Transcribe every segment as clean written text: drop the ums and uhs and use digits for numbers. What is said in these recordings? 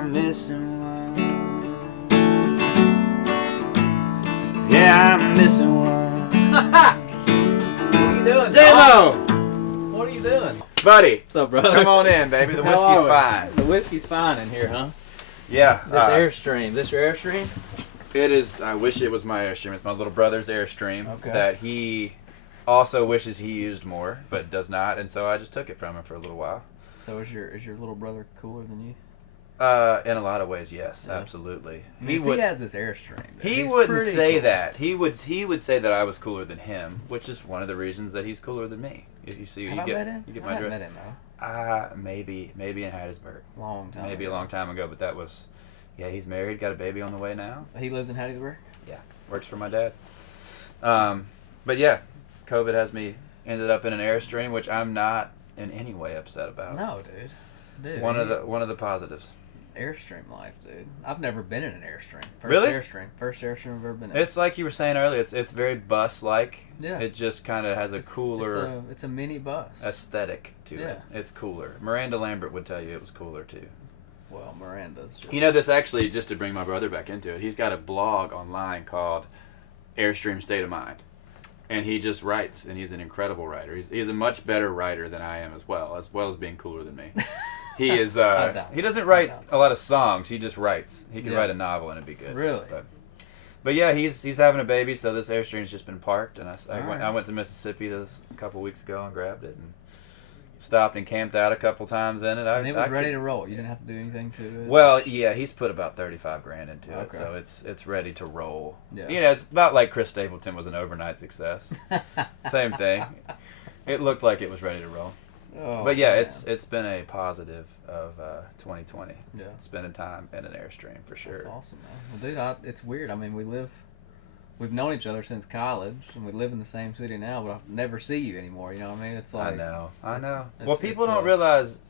I'm missing one. Yeah, I'm missing one. What are you doing, J-Lo! What are you doing? Buddy. What's up, brother? Come on in, baby. The whiskey's fine. The whiskey's fine in here, huh? Yeah. This Airstream. This your Airstream? It is. I wish it was my Airstream. It's my little brother's Airstream that he also wishes he used more, but does not, and so I just took it from him for a little while. So is your little brother cooler than you? In a lot of ways, yes, absolutely. I mean, he has this Airstream. He wouldn't say that. He would say that I was cooler than him, which is one of the reasons that he's cooler than me. If you see, Have I met him? You get I my haven't drift. met him though. Maybe in Hattiesburg. Long time. Maybe ago. a long time ago, but that was, yeah. He's married, got a baby on the way now. He lives in Hattiesburg. Yeah, works for my dad. But yeah, COVID has me ended up in an Airstream, which I'm not in any way upset about. No, dude. One of the positives. Airstream life, dude. I've never been in an Airstream. Really? First Airstream I've ever been in. It's like you were saying earlier. It's very bus-like. Yeah. It just kind of has a cooler. It's a mini bus. Aesthetic to it. It's cooler. Miranda Lambert would tell you it was cooler too. Well, Miranda's just... You know, this actually, just to bring my brother back into it, he's got a blog online called Airstream State of Mind. And he just writes, and he's an incredible writer. He's a much better writer than I am as well as being cooler than me. He is. He doesn't write a lot of songs. He just writes. He could write a novel and it'd be good. Really? But yeah, he's having a baby, so this Airstream's just been parked, and I went to Mississippi a couple weeks ago and grabbed it and stopped and camped out a couple times in it. And it was ready to roll. You didn't have to do anything to it. Well, yeah, he's put about $35,000 into it, so it's ready to roll. Yeah. You know, it's about like Chris Stapleton was an overnight success. Same thing. It looked like it was ready to roll. Oh, but yeah, man. it's been a positive of 2020. Yeah. Spending time in an Airstream for sure. That's awesome, man. Well, dude, it's weird. I mean, we've known each other since college, and we live in the same city now, but I never see you anymore. You know what I mean? It's like I know. Well, people don't realize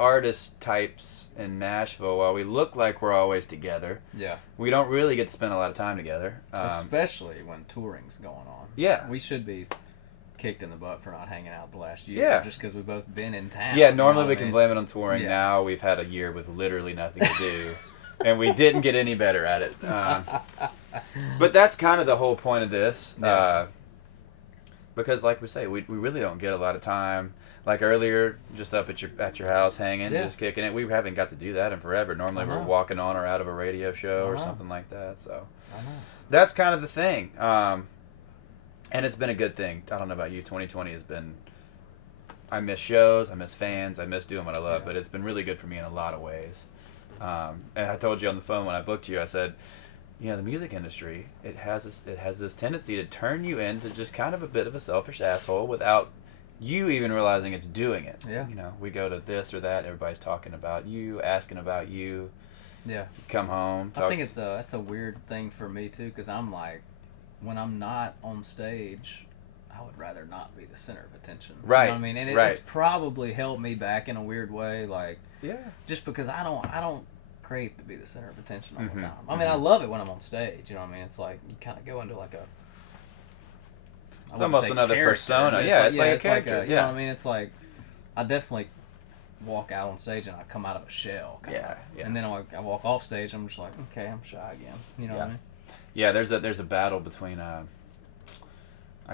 artist types in Nashville. While we look like we're always together, we don't really get to spend a lot of time together, especially when touring's going on. Yeah, we should be kicked in the butt for not hanging out the last year, just because we've both been in town. Yeah, normally we can blame it on touring. Yeah. Now we've had a year with literally nothing to do, and we didn't get any better at it. But that's kind of the whole point of this, because like we say, we really don't get a lot of time. Like earlier, just up at your house hanging, just kicking it. We haven't got to do that in forever. Normally we're walking on or out of a radio show or something like that. So that's kind of the thing. And it's been a good thing. I don't know about you. 2020 has been... I miss shows. I miss fans. I miss doing what I love. But it's been really good for me in a lot of ways. And I told you on the phone when I booked you, I said, you know, the music industry, it has this tendency to turn you into just kind of a bit of a selfish asshole without you even realizing it's doing it. Yeah. You know, we go to this or that. Everybody's talking about you, asking about you. Yeah. You come home. I think that's a weird thing for me, too, because I'm like, when I'm not on stage, I would rather not be the center of attention. Right. You know what I mean? And it's probably held me back in a weird way, like, just because I don't crave to be the center of attention all the time. I mean, I love it when I'm on stage. You know what I mean? It's like you kind of go into like a. It's almost another persona. Yeah, it's like a character. You know what I mean? It's like I definitely walk out on stage and I come out of a shell. Kinda. And then I walk off stage. I'm just like, okay, I'm shy again. You know what I mean? Yeah, there's a battle between I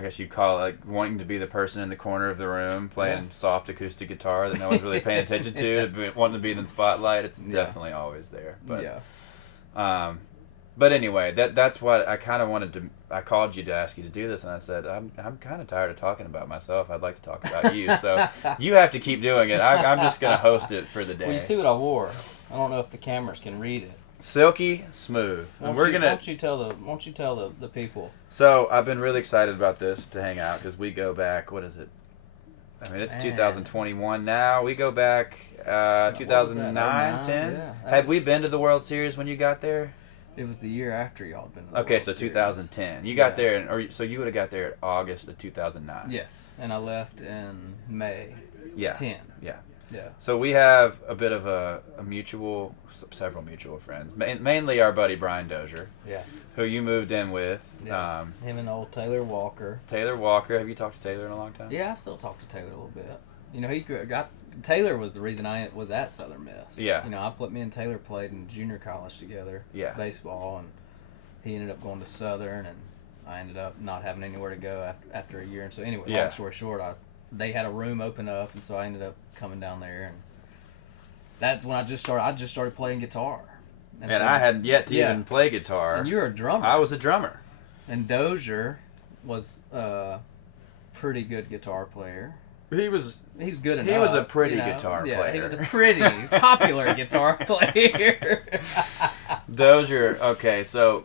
guess you'd call it like wanting to be the person in the corner of the room playing soft acoustic guitar that no one's really paying attention to, wanting to be in the spotlight. It's definitely always there. But but anyway, that's what I kind of wanted to. I called you to ask you to do this, and I said I'm kind of tired of talking about myself. I'd like to talk about you, so you have to keep doing it. I'm just gonna host it for the day. Well, you see what I wore. I don't know if the cameras can read it. Silky smooth. And we're gonna. Won't you tell the people? So I've been really excited about this to hang out because we go back. What is it? I mean, it's 2021 now. We go back 2009, 10. Yeah, Had we been to the World Series when you got there? It was the year after y'all had been to the Okay, World so Series. 2010. You got there, so you would have got there in August of 2009. Yes, and I left in May. 10. Yeah. So we have a bit of several mutual friends. Mainly our buddy Brian Dozier. Yeah. Who you moved in with. Yeah. Him and old Taylor Walker. Taylor Walker. Have you talked to Taylor in a long time? Yeah, I still talk to Taylor a little bit. You know, he got Taylor was the reason I was at Southern Miss. Yeah. You know, me and Taylor played in junior college together. Yeah. Baseball, and he ended up going to Southern, and I ended up not having anywhere to go after a year. And so anyway, long story short, they had a room open up, and so I ended up coming down there, and that's when I just started playing guitar. And so, I hadn't yet to even play guitar. And you were a drummer. I was a drummer. And Dozier was a pretty good guitar player. He was good enough. He was a pretty guitar player. He was a pretty popular guitar player. Dozier, okay, so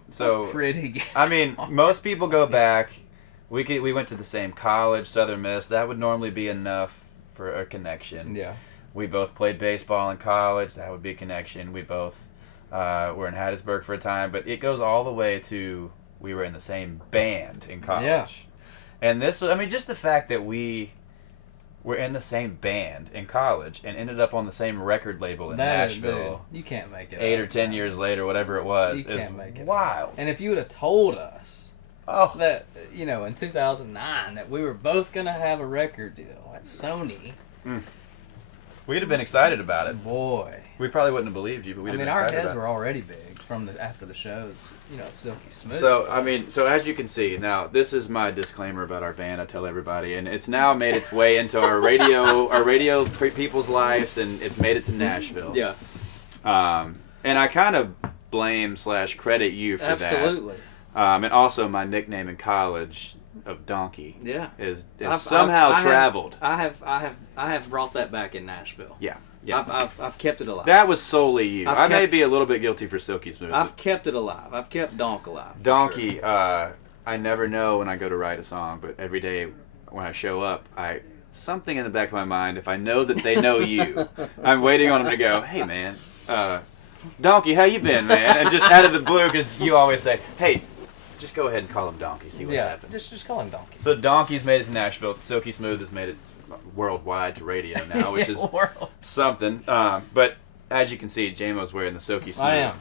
pretty guitar. I mean, most people go back. We went to the same college, Southern Miss. That would normally be enough for a connection. Yeah. We both played baseball in college. That would be a connection. We both were in Hattiesburg for a time, but it goes all the way to we were in the same band in college. Yeah. And this, I mean, just the fact that we were in the same band in college and ended up on the same record label in Nashville. You can't make it 8 or 10 years later, whatever it was. You can't make it wild. And if you would have told us that, you know, in 2009 that we were both going to have a record deal at Sony. We'd have been excited about it. Boy. We probably wouldn't have believed you, but we'd have been excited about it. Our heads were already big after the shows, you know, Silky Smooth. So, I mean, as you can see, now, this is my disclaimer about our band, I tell everybody, and it's now made its way into our radio people's lives, and it's made it to Nashville. Yeah. And I kind of blame / credit you for that. Absolutely. And also my nickname in college of Donkey. Yeah. Is somehow traveled. I have brought that back in Nashville. Yeah. Yeah. I've kept it alive. That was solely you. I may be a little bit guilty for Silky Smooth. I've kept it alive. I've kept Donk alive. Donkey, sure. I never know when I go to write a song, but every day when I show up, something in the back of my mind, if I know that they know you, I'm waiting on them to go, hey man, Donkey, how you been, man? And just out of the blue, because you always say, hey, just go ahead and call him Donkey, see what happens. Just call him Donkey. So Donkey's made it to Nashville. Silky Smooth has made it worldwide to radio now, which is something. But as you can see, JMO's wearing the Silky Smooth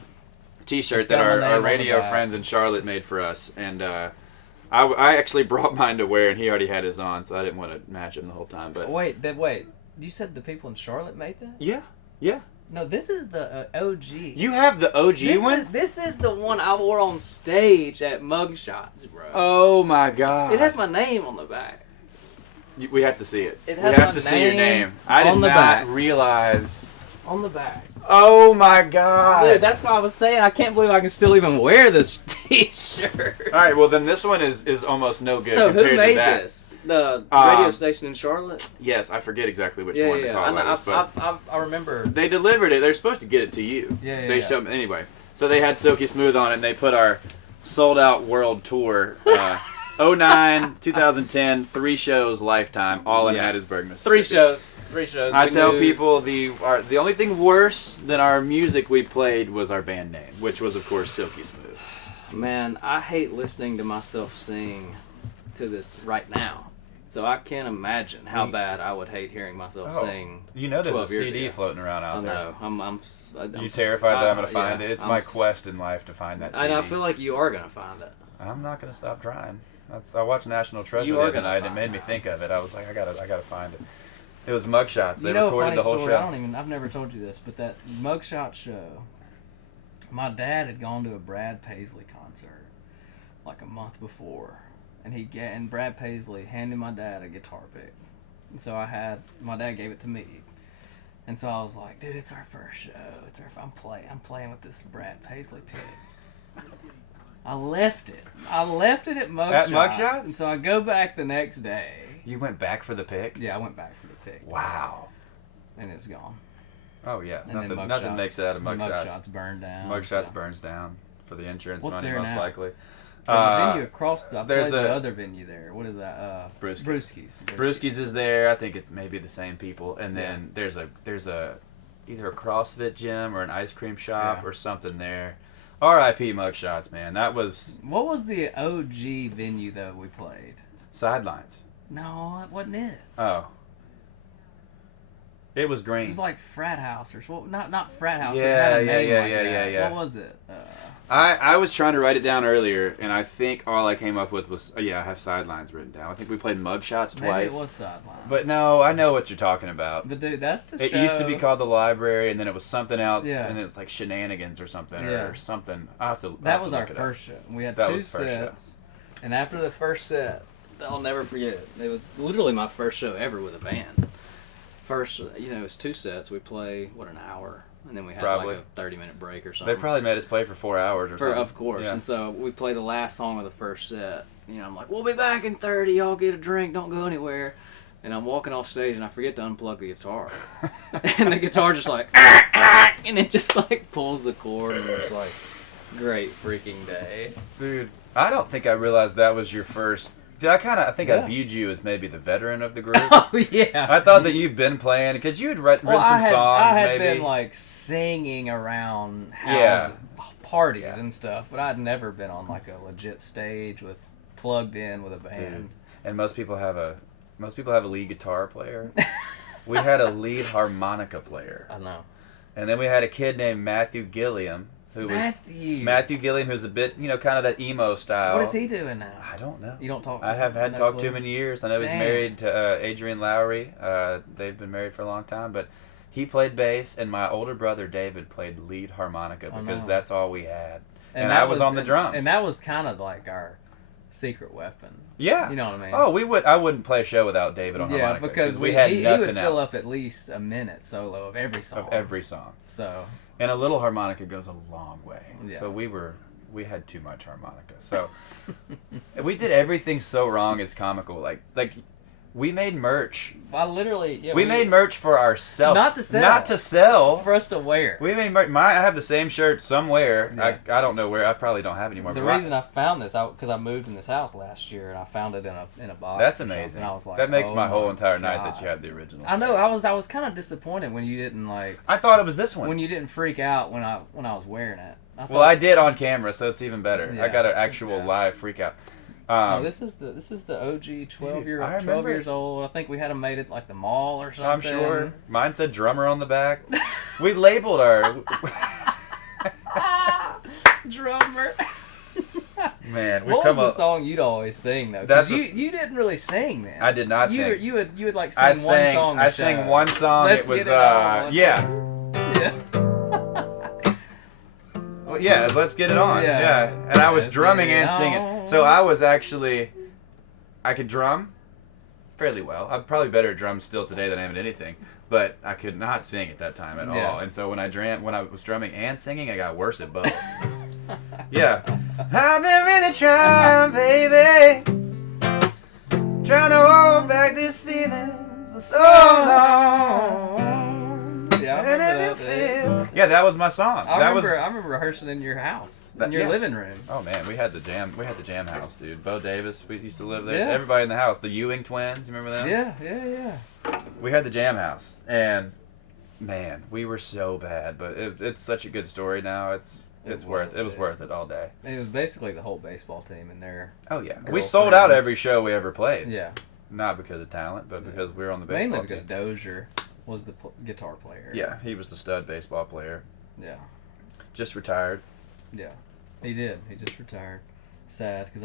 T-shirt that our radio friends in Charlotte made for us, and I actually brought mine to wear, and he already had his on, so I didn't want to match him the whole time. But wait, you said the people in Charlotte made that? Yeah. No, this is the OG. You have the OG one? This is the one I wore on stage at Mugshots, bro. Oh my God. It has my name on the back. We have to see it. We have to see your name. I did not realize. On the back. Oh my God. Dude, that's why I was saying I can't believe I can still even wear this T-shirt. All right, well then this one is almost no good. So compared who made to that. this? The radio station in Charlotte? Yes, I forget exactly which one to call it. But I remember. They delivered it. They're supposed to get it to you. They showed me anyway. So they had Silky Smooth on it, and they put our sold-out world tour. 09, 2010, 3 shows, lifetime, all in Hattiesburg, Mississippi. 3 shows. I tell people the only thing worse than our music we played was our band name, which was, of course, Silky Smooth. Man, I hate listening to myself sing to this right now. So I can't imagine how bad I would hate hearing myself sing. You know there's a CD floating around out there. I know. I'm you terrified that I'm going to find it? It's my quest in life to find that CD. And I feel like you are going to find it. I'm not going to stop trying. I watched National Treasure the other night, and it made me think of it. I was like, I gotta find it. It was Mugshots. They recorded the whole show. I've never told you this, but that Mugshot show, my dad had gone to a Brad Paisley concert like a month before, and Brad Paisley handed my dad a guitar pick, and so my dad gave it to me, and so I was like, dude, it's our first show. I'm playing with this Brad Paisley pick. I left it at Mugshots. At Mugshots? And so I go back the next day. You went back for the pick? Yeah, I went back for the pick. Wow. And it's gone. Oh, yeah. And Nothing makes it out of Mugshots. Mugshots burned down. Mugshots burns down for the insurance money, most likely. There's a venue across there's the other venue there. What is that? Brewski's. Brewski's is there. I think it's maybe the same people. And then there's either a CrossFit gym or an ice cream shop or something there. R.I.P. Mugshots, man. That was... What was the OG venue, though, we played? Sidelines. No, that wasn't it. Oh. It was green. It was like frat house or well, not frat house. Yeah, but it had a name like yeah. that. What was it? I was trying to write it down earlier, and I think all I came up with was I have sidelines written down. I think we played mugshots twice. Maybe it was sidelines. But no, I know what you're talking about. But dude, that's the show. It used to be called The Library, and then it was something else, Yeah. and it was like Shenanigans or something or something. I have to. That was our first show. We had two sets, and after the first set, I'll never forget it. It was literally my first show ever with a band. First, it was two sets. We play an hour. And then we had like a 30-minute break or something. They probably made us play for 4 hours or something. Of course. Yeah. And so we played the last song of the first set. I'm like, we'll be back in 30. Y'all get a drink. Don't go anywhere. And I'm walking off stage and I forget to unplug the guitar. And the guitar just like, and it just like pulls the cord. And it's like, great freaking day. Dude, I don't think I realized that was your first. I think I viewed you as maybe the veteran of the group. Oh, yeah. I thought that you'd been playing, because you had written some songs, I had maybe. been, like, singing around houses, parties and stuff, but I'd never been on, like, a legit stage plugged in with a band. Dude. And most people have a lead guitar player. We had a lead harmonica player. I know. And then we had a kid named Matthew Gilliam. Matthew Gilliam, who's a bit, kind of that emo style. What is he doing now? I don't know. You don't talk to him? I hadn't talked clue? to him in years. I know he's married to Adrienne Lowry. They've been married for a long time, but he played bass, and my older brother David played lead harmonica because that's all we had. And I was on the drums. And that was kind of like our secret weapon. Yeah. You know what I mean? Oh, I wouldn't play a show without David on harmonica. Yeah, because we had he nothing would fill else. up at least a minute solo of every song. So. And a little harmonica goes a long way. Yeah. So we had too much harmonica. So we did everything so wrong. It's comical. Like we made merch. Well, literally, we made merch for ourselves. Not to sell. Not to sell. For us to wear. We made merch. I have the same shirt somewhere. Yeah. I don't know where. I probably don't have it anymore. The reason I found this, because I moved in this house last year, and I found it in a box. That's amazing. And I was like, that makes my whole entire night that you had the original. I know. I was kind of disappointed when you didn't like. I thought it was this one. When you didn't freak out when I was wearing it. I did on camera, so it's even better. Yeah. I got an actual live freak out. This is the OG 12 years old. I think we had them made at like the mall or something. I'm sure. Mine said drummer on the back. We labeled our drummer. Man, what was the song you'd always sing though? Because you didn't really sing then. I did not sing. You would like sing one song. I sang one song. Let's it was get it on. Yeah. Well, yeah, let's get it on. Yeah. And I was drumming and singing. So I was actually, I could drum fairly well. I'm probably better at drums still today than I am at anything. But I could not sing at that time at all. And so when I was drumming and singing, I got worse at both. Yeah. I've been really trying, baby. Trying to hold back this feeling for so long. Yeah, I remember that. Yeah, that was my song. I remember rehearsing in your house, in your living room. Oh man, we had the jam house, dude. Bo Davis, we used to live there. Yeah. Everybody in the house, the Ewing twins, you remember them? Yeah. We had the jam house, and man, we were so bad, but it's such a good story now. It was worth it all day. And it was basically the whole baseball team in there. Oh yeah, we sold out every show we ever played. Yeah. Not because of talent, but because we were on the baseball team. Mainly because Dozier was the guitar player. Yeah, he was the stud baseball player. Yeah. Just retired. Yeah, he did. He just retired. Sad, because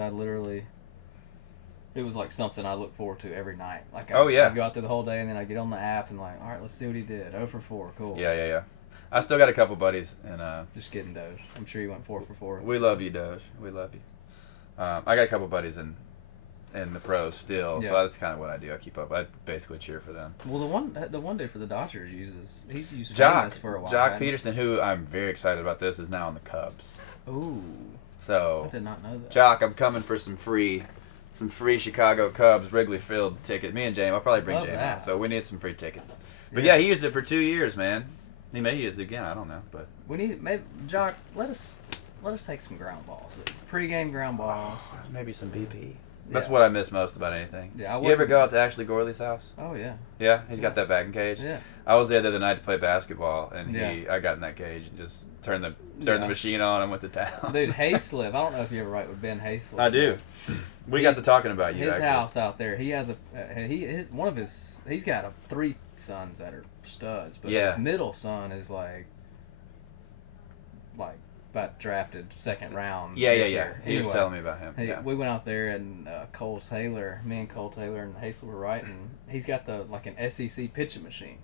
it was like something I look forward to every night. Like I'd go out there the whole day, and then I get on the app and like, all right, let's see what he did. 0 for 4, cool. Yeah. I still got a couple buddies, and just kidding, Doge. I'm sure you went 4 for 4. We love you, Doge. We love you. I got a couple buddies in the pros still, so that's kind of what I do. I keep up. I basically cheer for them. Well, the one dude for the Dodgers he's used Jock for a while. Jock Peterson, who I'm very excited about this, is now on the Cubs. Ooh. So I did not know that. Jock, I'm coming for some free Chicago Cubs Wrigley Field tickets. Me and James, I'll probably bring James out. So we need some free tickets. But yeah, he used it for 2 years, man. He may use it again. I don't know, but we need Jock. Let us take some ground balls. Pre-game ground balls. Maybe some BP. That's what I miss most about anything. Yeah, you ever go out to Ashley Gorley's house? Oh, yeah. Yeah? He's got that batting cage? Yeah. I was there the other night to play basketball, and I got in that cage and just turned the machine on and went to town. Dude, Hayslip, I don't know if you ever write with Ben Hayslip. I do. We got to talking about you, his actually. house out there, he has he's got 3 sons that are studs, but his middle son is like about drafted 2nd round. Yeah. Anyway, He was telling me about him. We went out there and me and Cole Taylor and Hayslip were writing. He's got an SEC pitching machine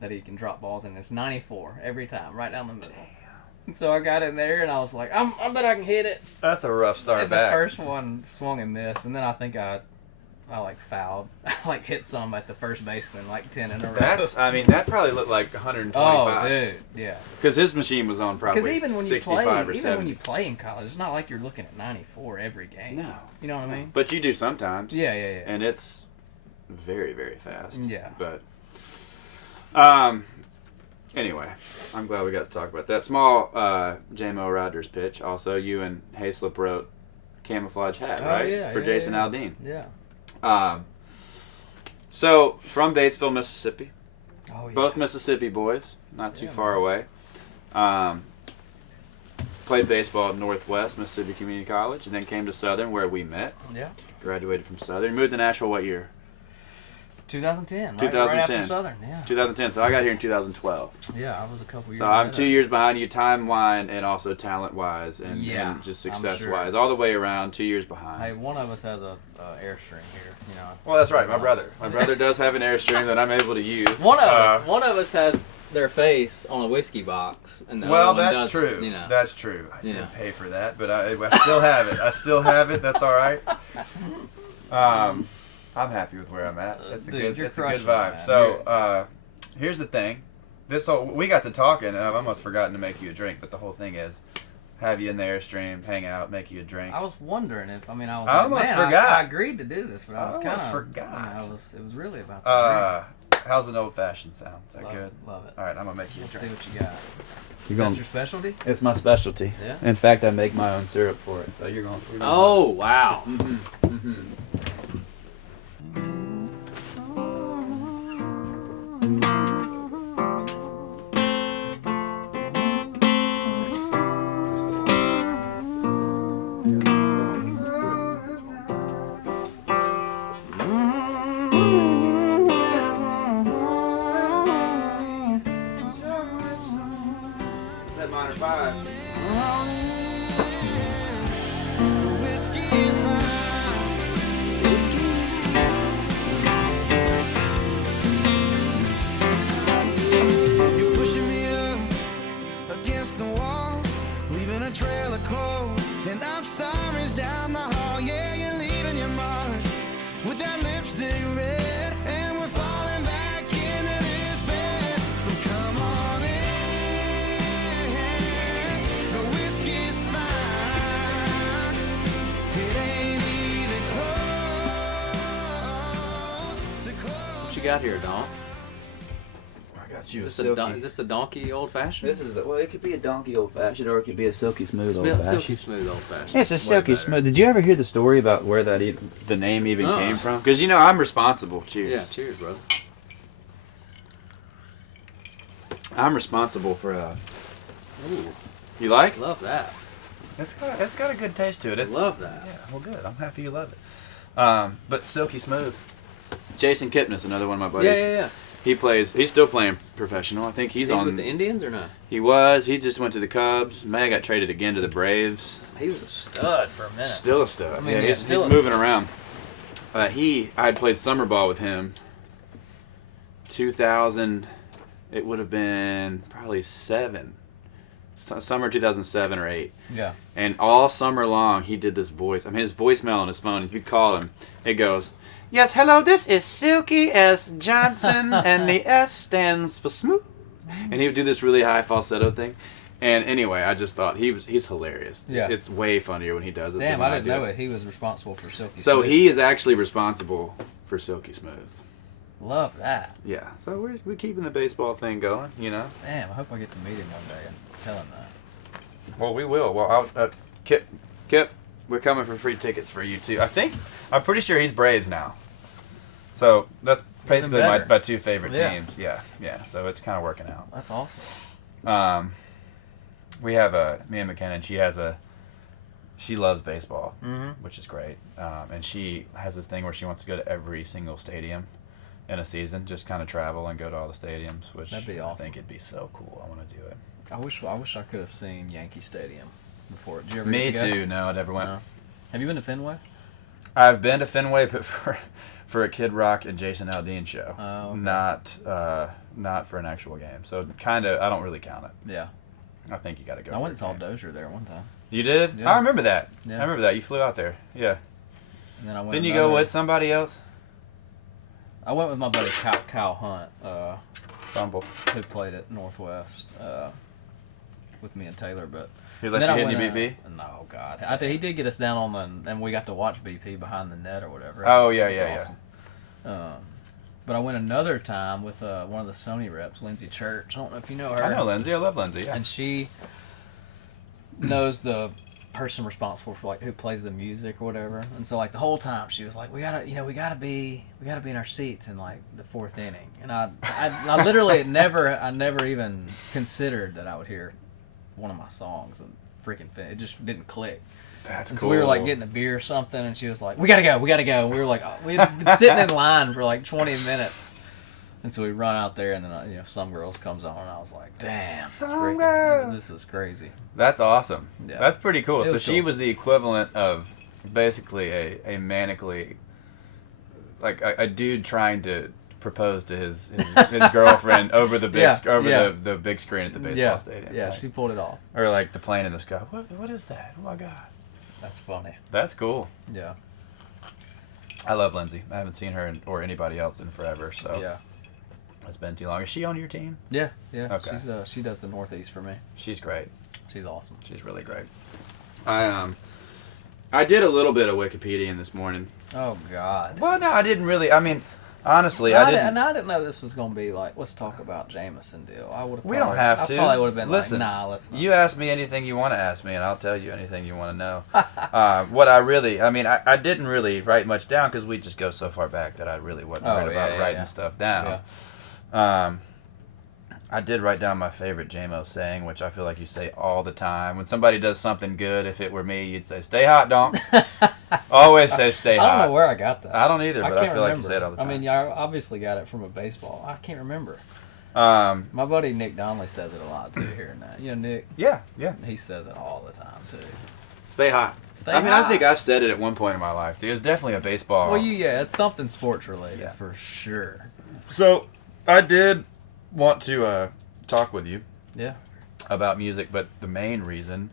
that he can drop balls in. It's 94 every time, right down the middle. Damn. And so I got in there and I was like, I bet I can hit it. That's a rough start and back. The first one swung and missed, and then I think I fouled. I hit some at the first baseman 10 in a row. That probably looked like 125. Oh, dude, yeah. Because his machine was on probably 65 or 70. Even when you play in college, it's not like you're looking at 94 every game. No. You know what I mean? But you do sometimes. Yeah. And it's very, very fast. Yeah. But, anyway, I'm glad we got to talk about that. Small Jameson Rodgers pitch. Also, you and Hayslip wrote Camouflage Hat, right? Yeah, for Jason Aldean. Yeah. So, from Batesville, Mississippi. Oh, yeah. Both Mississippi boys, not too far away. Played baseball at Northwest Mississippi Community College, and then came to Southern, where we met. Yeah. Graduated from Southern. Moved to Nashville what year? 2010. 2010. Right after Southern, yeah. 2010. So I got here in 2012. Yeah, I was a couple years. So I'm 2 years behind you, time-wise, and also talent-wise, and just success-wise, all the way around. 2 years behind. Hey, one of us has a Airstream here. You know. Well, that's right. My brother. My brother does have an Airstream that I'm able to use. One of us has their face on a whiskey box, and the other one does, true. You know. That's true. I didn't pay for that, but I still have it. That's all right. I'm happy with where I'm at. It's a good vibe. Man. So here's the thing. We got to talking, and I've almost forgotten to make you a drink. But the whole thing is, have you in the Airstream, hang out, make you a drink. I was wondering if I almost forgot. I agreed to do this, but I was kind of forgot. It was really about the drink. How's an old fashioned sound? Is that good? Love it. All right, I'm gonna make you a drink. See what you got. Is that your specialty? It's my specialty. Yeah. In fact, I make my own syrup for it. So you're going. Oh wow. You got here, Don? I got you. Is this a donkey old fashioned? This is it could be a donkey old fashioned, or it could be a silky smooth old fashioned. Silky smooth old fashioned. It's a silky smooth. Did you ever hear the story about where the name even came from? Because I'm responsible. Cheers. Yeah, cheers, brother. I'm responsible for Ooh. You like? Love that. It's got a good taste to it. Love that. Yeah, well, good. I'm happy you love it. But silky smooth. Jason Kipnis, another one of my buddies. Yeah. He's still playing professional. I think he's on with the Indians or not? He was. He just went to the Cubs. Man, got traded again to the Braves. He was a stud for a minute. Still a stud. I mean, he's moving around. I had played summer ball with him. 2000. It would have been probably 7. Summer 2007 or 8. Yeah. And all summer long, he did this voice. I mean, his voicemail on his phone, if you call him, it goes, "Yes, hello, this is Silky S. Johnson, and the S stands for smooth." And he would do this really high falsetto thing. And anyway, I just thought he's hilarious. Yeah. It's way funnier when he does it. Damn, I didn't know it. He was responsible for Silky So Smooth. he is actually responsible for Silky Smooth. Love that. Yeah. So we're keeping the baseball thing going, Damn, I hope I get to meet him one day and tell him that. Well, we will. Well, Kip, we're coming for free tickets for you too. I'm pretty sure he's Braves now. So that's basically my two favorite teams. Yeah. So it's kind of working out. That's awesome. We have me and McKenna. She loves baseball, which is great. And she has this thing where she wants to go to every single stadium in a season, just kind of travel and go to all the stadiums, which that'd be awesome. I think it'd be so cool. I want to do it. I wish I could have seen Yankee Stadium before. Did you ever Me too. No, I never went. No. Have you been to Fenway? I've been to Fenway, but for a Kid Rock and Jason Aldean show. Oh, okay. Not for an actual game. So kind of, I don't really count it. Yeah. I think you got to go. I went and saw Dozier there one time. You did? Yeah. I remember that. Yeah. I remember that. You flew out there. Yeah. And then I went. Didn't you go with somebody else? I went with my buddy Kyle Hunt, Fumble. who played at Northwest with me and Taylor, but. He let you hit any BP? No, God. He did get us down on and we got to watch BP behind the net or whatever. Yeah. But I went another time with one of the Sony reps, Lindsay Church. I don't know if you know her. I know Lindsay. I love Lindsay. Yeah. And she knows the person responsible for who plays the music or whatever. And so the whole time she was like, we gotta be in our seats in the fourth inning. And I literally I never even considered that I would hear one of my songs and it just didn't click. That's and cool. So we were getting a beer or something, and she was like, we gotta go. And we were we had been sitting in line for 20 minutes. And so we run out there, and then Some Girls comes on, and I was like, damn, this is crazy. That's awesome. Yeah. That's pretty cool. So she cool. was the equivalent of basically a manically, a dude trying to propose to his girlfriend over the big the big screen at the baseball stadium. Yeah, she pulled it off. Or the plane in the sky. What is that? Oh my God. That's funny. That's cool. Yeah. I love Lindsay. I haven't seen her or anybody else in forever, so yeah. It's been too long. Is she on your team? Yeah. Okay. She does the Northeast for me. She's great. She's awesome. She's really great. I did a little bit of Wikipedia this morning. Oh God. Well, no, I didn't really. I mean, honestly, I didn't know this was gonna be let's talk about Jameson deal. I would have. We don't have to. I probably would have been Listen, nah, let's not. You ask me anything you want to ask me, and I'll tell you anything you want to know. I didn't really write much down because we just go so far back that I really wasn't worried about writing stuff down. Yeah. I did write down my favorite JMO saying, which I feel like you say all the time. When somebody does something good, if it were me, you'd say, "Stay hot, donk." Always say, "Stay hot." I don't know where I got that. I don't either, but I feel like you say it all the time. I mean, I obviously got it from a baseball. I can't remember. My buddy Nick Donnelly says it a lot too here and there. You know Nick? Yeah. He says it all the time too. Stay hot. I think I've said it at one point in my life. It was definitely a baseball. Well, it's something sports related for sure. So I did want to talk with you about music, but the main reason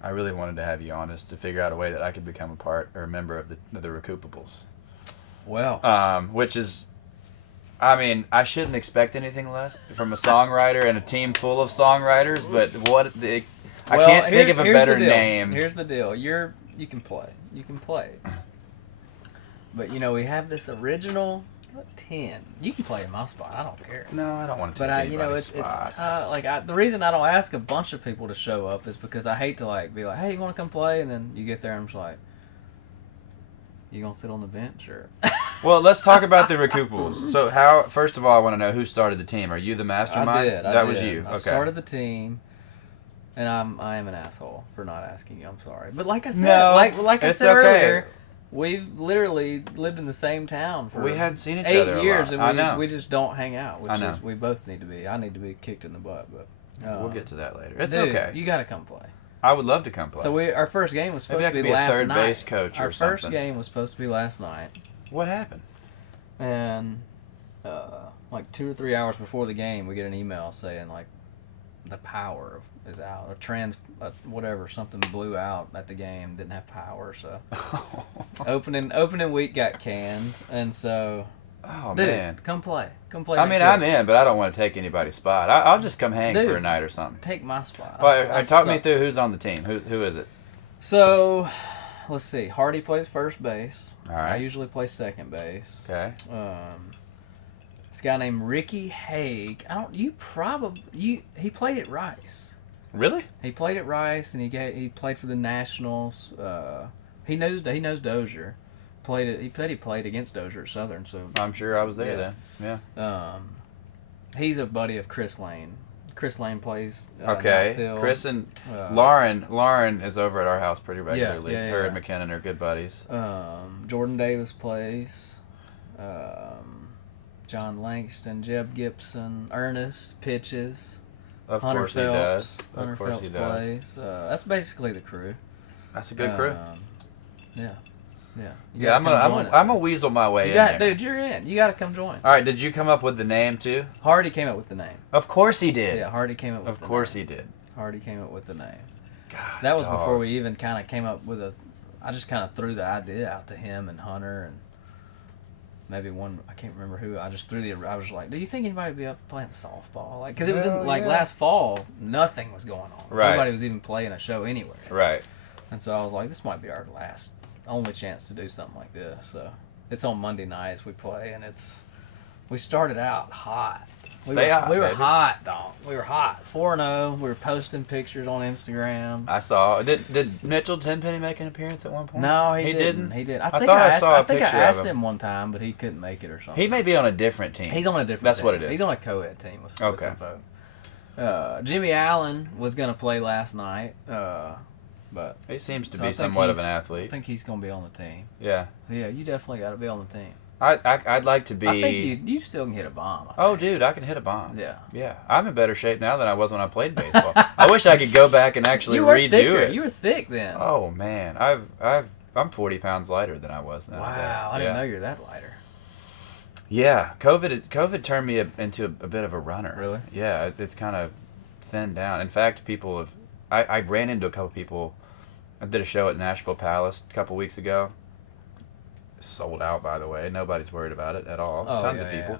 I really wanted to have you on is to figure out a way that I could become a member of the Recoupables. Well, which is, I mean, I shouldn't expect anything less from a songwriter and a team full of songwriters, but I can't think of a better name. Here's the deal. You can play. But we have this original 10. You can play in my spot. I don't care. No, I don't want to take anybody's spot. It's the reason I don't ask a bunch of people to show up is because I hate to be like, hey, you want to come play? And then you get there and I'm just like, you gonna sit on the bench or? Well, let's talk about the Recoupables. So first of all, I want to know who started the team. Are you the mastermind? I did. That was you. Okay. I started the team. And I am an asshole for not asking you. I'm sorry. But like I said, I said earlier, we've literally lived in the same town for we hadn't seen each 8 other years, a lot. and we just don't hang out, which is we both need to be. I need to be kicked in the butt, but we'll get to that later. It's dude, okay. You got to come play. I would love to come play. So our first game was supposed to be last night. Maybe I could be a third base coach or something. Our first game was supposed to be last night. What happened? And 2 or 3 hours before the game, we get an email saying the power is out. Something blew out at the game. Didn't have power, so opening week got canned, and so. Oh dude, man, come play. I mean, I'm in, but I don't want to take anybody's spot. I'll just come hang for a night or something. Take my spot. Well, talk me through who's on the team. Who is it? So, let's see. Hardy plays first base. All right. I usually play second base. Okay. This guy named Ricky Haig. He played at Rice. Really? He played at Rice, and he played for the Nationals He knows Dozier. He said he played against Dozier at Southern, so I'm sure I was there then. Yeah. He's a buddy of Chris Lane. Chris Lane plays. Okay. Chris and Lauren is over at our house pretty regularly. Her and McKinnon are good buddies. Jordan Davis plays. John Langston, Jeb Gibson, Ernest pitches. Of Hunter course Phelps, he does. Hunter Of course Phelps he does. plays. That's basically the crew. That's a good crew. Yeah. Yeah, I'm gonna weasel my way in there. Dude, you're in. You got to come join. All right, did you come up with the name too? Hardy came up with the name. Of course he did. Yeah, Hardy came up with the name. Of course he did. Hardy came up with the name. God, that was before we even kind of came up with I just kind of threw the idea out to him and Hunter and maybe one, I can't remember who. I was like, do you think anybody would be up playing softball? Like, because it was last fall, nothing was going on. Right. Nobody was even playing a show anywhere. Right. And so I was like, this might be our only chance to do something like this. So it's on Monday nights we play, and we started out hot. We were hot, dog. We were hot. 4-0. We were posting pictures on Instagram. I saw. Did Mitchell Tenpenny make an appearance at one point? No, he didn't. He did. I think I asked him one time, but he couldn't make it or something. He may be on a different team. He's on a different That's team. what it is. He's on a co-ed team with some folks. Jimmy Allen was going to play last night, but he seems to be somewhat of an athlete. I think he's going to be on the team. Yeah. Yeah, you definitely got to be on the team. I'd like to be. I think you still can hit a bomb. Oh, dude, I can hit a bomb. Yeah. Yeah, I'm in better shape now than I was when I played baseball. I wish I could go back and actually redo it. You were thick then. Oh man, I'm 40 pounds lighter than I was now. Wow, I didn't know you're that lighter. Yeah, COVID turned me into a bit of a runner. Really? Yeah, it's kind of thinned down. In fact, I ran into a couple people. I did a show at Nashville Palace a couple weeks ago. Sold out, by the way. Nobody's worried about it at all. Tons of people.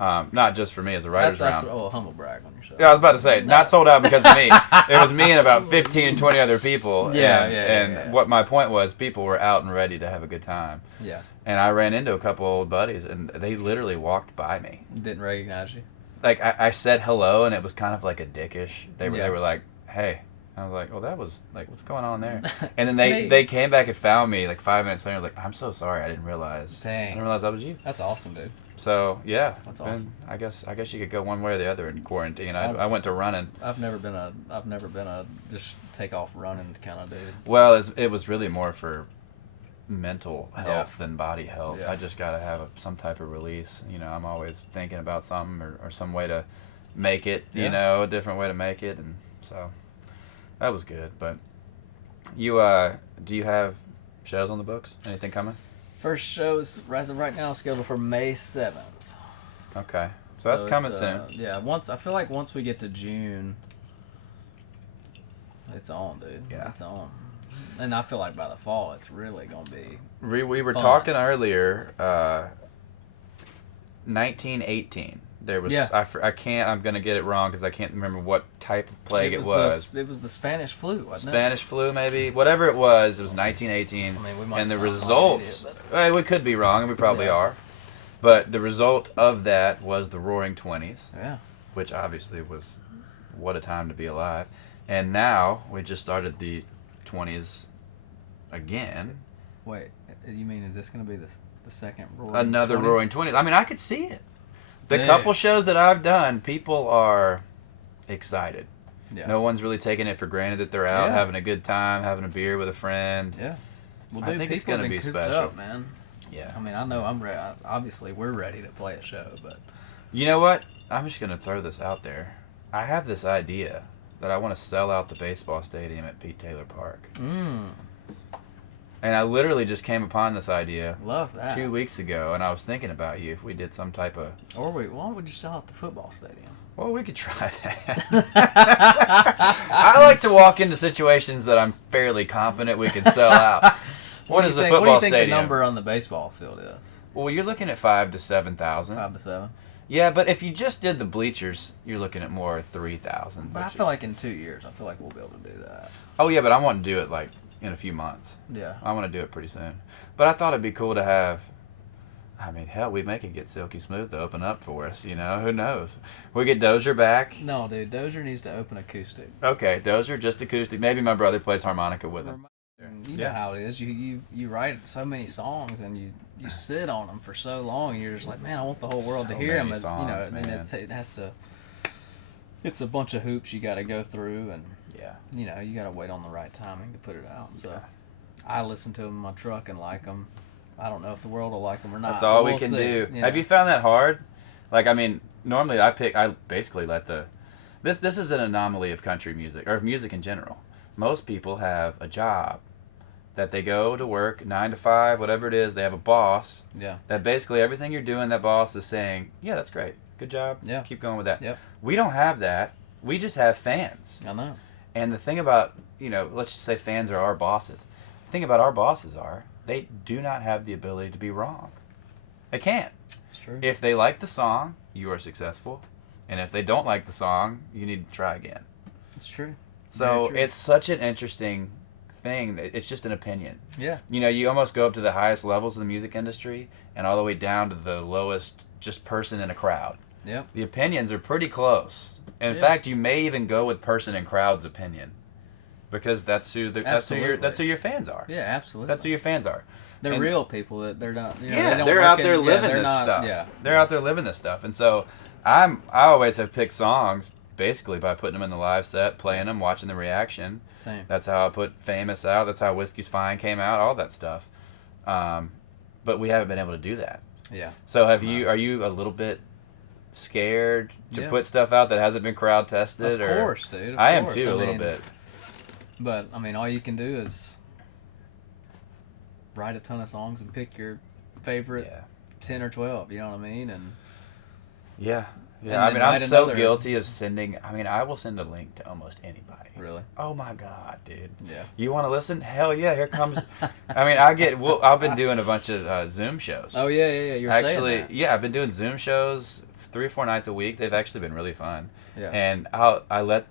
Yeah. Not just for me as a writer's round. That's humble brag on yourself. Yeah, I was about to say, not sold out because of me. It was me and about 15, 20 other people. And what my point was, people were out and ready to have a good time. Yeah. And I ran into a couple old buddies, and they literally walked by me. Didn't recognize you? Like, I said hello, and it was kind of like a dickish. They were like, hey. I was like, well, that was, like, what's going on there? And then they came back and found me, like, 5 minutes later. Like, I'm so sorry. I didn't realize. Dang. I didn't realize that was you. That's awesome, dude. So, yeah. That's awesome. I guess you could go one way or the other in quarantine. I went to running. I've never been a just take off running kind of dude. Well, it was really more for mental health than body health. Yeah. I just got to have some type of release. You know, I'm always thinking about something or some way to make it, you know, a different way to make it. And so that was good. But you, do you have shows on the books? Anything coming? First show is, as of right now, scheduled for May 7th. Okay. So that's coming soon. Yeah, I feel like once we get to June, it's on, dude. Yeah. It's on. And I feel like by the fall, it's really going to be We were talking earlier, 1918. There was, I'm going to get it wrong because I can't remember what type of plague it was. It was the Spanish flu, wasn't it? Spanish flu, maybe. Whatever it was 1918. I mean, we might and the results, we could be wrong, and we probably are. But the result of that was the Roaring '20s. Yeah. Which obviously was, what a time to be alive. And now, we just started the 20s again. Wait, you mean, is this going to be the second Roaring Another 20s? Roaring '20s. I mean, I could see it. The couple shows that I've done, people are excited. Yeah. No one's really taking it for granted that they're out having a good time, having a beer with a friend. Yeah. Well, I think it's going to be special. Up, man. Yeah. I mean, I know I'm ready. Obviously, we're ready to play a show, but... You know what? I'm just going to throw this out there. I have this idea that I want to sell out the baseball stadium at Pete Taylor Park. And I literally just came upon this idea. Love that. 2 weeks ago, and I was thinking about you if we did some type of... Or why would you sell out the football stadium? Well, we could try that. I like to walk into situations that I'm fairly confident we can sell out. What is the football stadium? What do you think the number on the baseball field is? Well, you're looking at 5,000 to 7,000. 5 to 7. Yeah, but if you just did the bleachers, you're looking at more 3,000. But I feel like in 2 years, I feel like we'll be able to do that. Oh yeah, but I want to do it like in a few months. Yeah. I want to do it pretty soon. But I thought it'd be cool to have. I mean, hell, we may could get Silky Smooth to open up for us, you know? Who knows? We get Dozier back. No, dude. Dozier needs to open acoustic. Okay, Dozier, just acoustic. Maybe my brother plays harmonica with him. You know how it is. You write so many songs and you sit on them for so long. And you're just like, man, I want the whole world to hear them. Songs, you know, and it has to. It's a bunch of hoops you got to go through, and you know, you got to wait on the right timing to put it out. So I listen to them in my truck and like them. I don't know if the world will like them or not. That's all we can do. You know? Have you found that hard? Like, I mean, normally I basically let this is an anomaly of country music, or of music in general. Most people have a job that they go to work 9 to 5, whatever it is. They have a boss. Yeah. That basically everything you're doing, that boss is saying, yeah, that's great. Good job. Yeah. Keep going with that. Yep. We don't have that. We just have fans. I know. And the thing about, you know, let's just say fans are our bosses. The thing about our bosses are, they do not have the ability to be wrong. They can't. It's true. If they like the song, you are successful. And if they don't like the song, you need to try again. It's true. So it's such an interesting thing. That it's just an opinion. Yeah. You know, you almost go up to the highest levels of the music industry and all the way down to the lowest just person in a crowd. Yep. The opinions are pretty close. And in fact, you may even go with person in crowd's opinion, because that's who your fans are. Yeah, absolutely. That's who your fans are. They're real people that they're not. You know, yeah, they're out there living this stuff. Yeah, they're out there living this stuff. And so I always have picked songs basically by putting them in the live set, playing them, watching the reaction. Same. That's how I put Famous out. That's how Whiskey's Fine came out. All that stuff. But we haven't been able to do that. Yeah. So are you a little bit scared to put stuff out that hasn't been crowd tested? Of course, dude. I am too, a little bit. But I mean, all you can do is write a ton of songs and pick your favorite 10 or 12. You know what I mean? And I mean, I'm so guilty of sending. I mean, I will send a link to almost anybody. Really? Oh my God, dude. Yeah. You want to listen? Hell yeah! Here comes. I mean, I've been doing a bunch of Zoom shows. Oh yeah. You're saying that. Yeah, I've been doing Zoom shows 3 or 4 nights a week. They've actually been really fun. Yeah. And I let